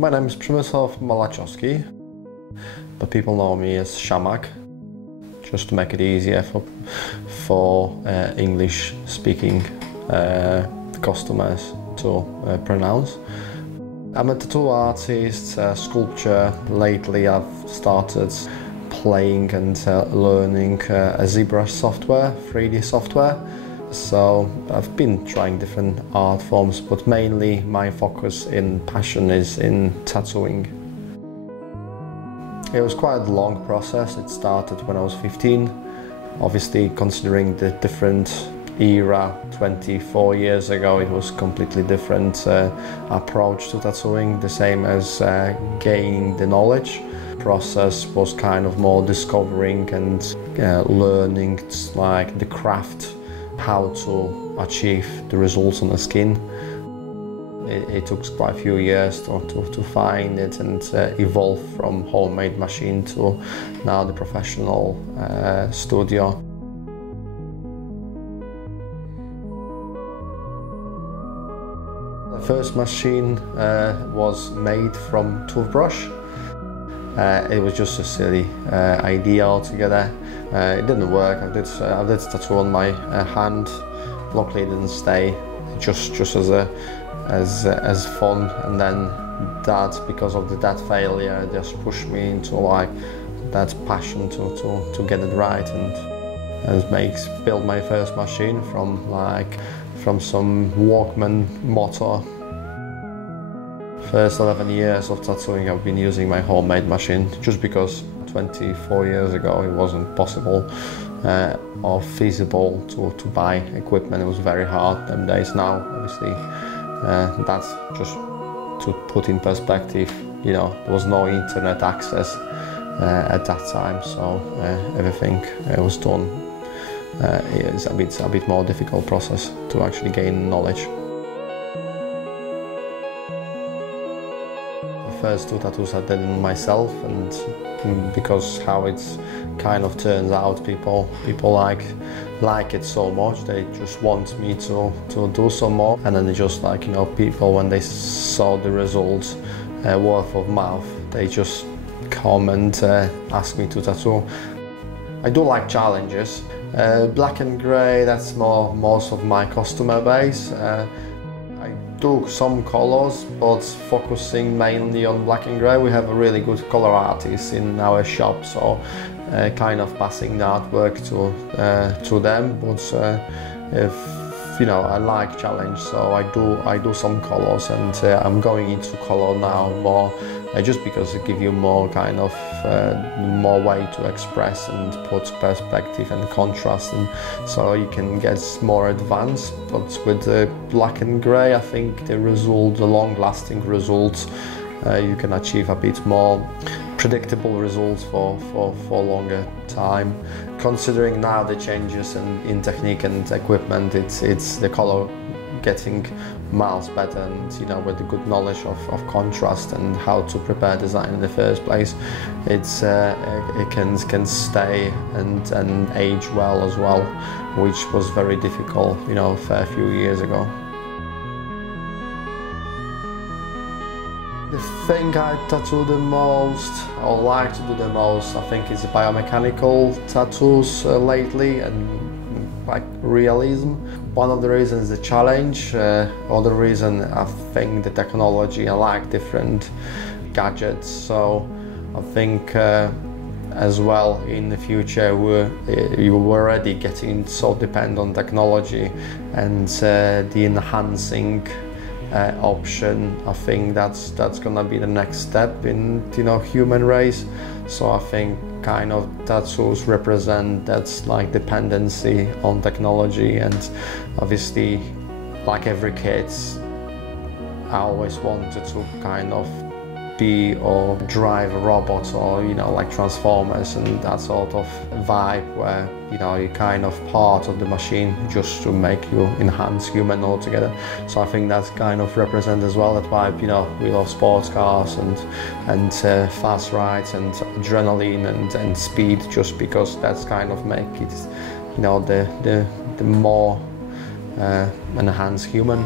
My name is Przemek Malachowski, but people know me as Shamack, just to make it easier for English-speaking customers to pronounce. I'm a tattoo artist, sculptor. Lately I've started playing and learning ZBrush software, 3D software. So I've been trying different art forms, but mainly my focus in passion is in tattooing. It was quite a long process. It started when I was 15. Obviously, considering the different era, 24 years ago, it was completely different approach to tattooing, the same as gaining the knowledge. Process was kind of more discovering and learning like the craft, how to achieve the results on the skin. It took quite a few years to find it and evolve from homemade machine to now the professional studio. The first machine was made from toothbrush. It was just a silly idea altogether. It didn't work. I did tattoo on my hand. Luckily, it didn't stay. Just as fun. And then that, because of that failure, just pushed me into like that passion to get it right and build my first machine from some Walkman motor. First 11 years of tattooing I've been using my homemade machine, just because 24 years ago it wasn't possible or feasible to buy equipment. It was very hard them days. Now obviously that's just to put in perspective, you know, there was no internet access at that time, so everything was done. It's a bit more difficult process to actually gain knowledge. First two tattoos I did myself, and because how it kind of turns out, people like it so much, they just want me to do some more. And then they just, like, you know, people, when they saw the results, word of mouth, they just come and ask me to tattoo. I do like challenges. Black and grey, that's most of my customer base. Do some colors, but focusing mainly on black and grey. We have a really good color artist in our shop, so kind of passing the artwork to them. But if you know, I like challenge, so I do some colors, and I'm going into color now more, just because it gives you more kind of more way to express and put perspective and contrast, and so you can get more advanced. But with the black and grey, I think the long-lasting results, you can achieve a bit more predictable results for longer time. Considering now the changes in technique and equipment, it's the color getting miles better, and you know, with the good knowledge of contrast and how to prepare design in the first place, it can stay and age well as well, which was very difficult, you know, a fair few years ago. The thing I tattoo the most, or like to do the most, I think is biomechanical tattoos lately, and like realism. One of the reasons the challenge, other reason I think the technology. I like different gadgets, so I think as well in the future you're already getting so dependent on technology and the enhancing option. I think that's gonna be the next step in, you know, human race. So I think kind of tattoos represent that's like dependency on technology. And obviously, like every kid, I always wanted to kind of be or drive a robot, or you know, like Transformers and that sort of vibe, where you know, you're kind of part of the machine just to make you enhance human altogether. So I think that's kind of represent as well that vibe. You know, we love sports cars and fast rides and adrenaline and speed, just because that's kind of make it, you know, the more enhanced human.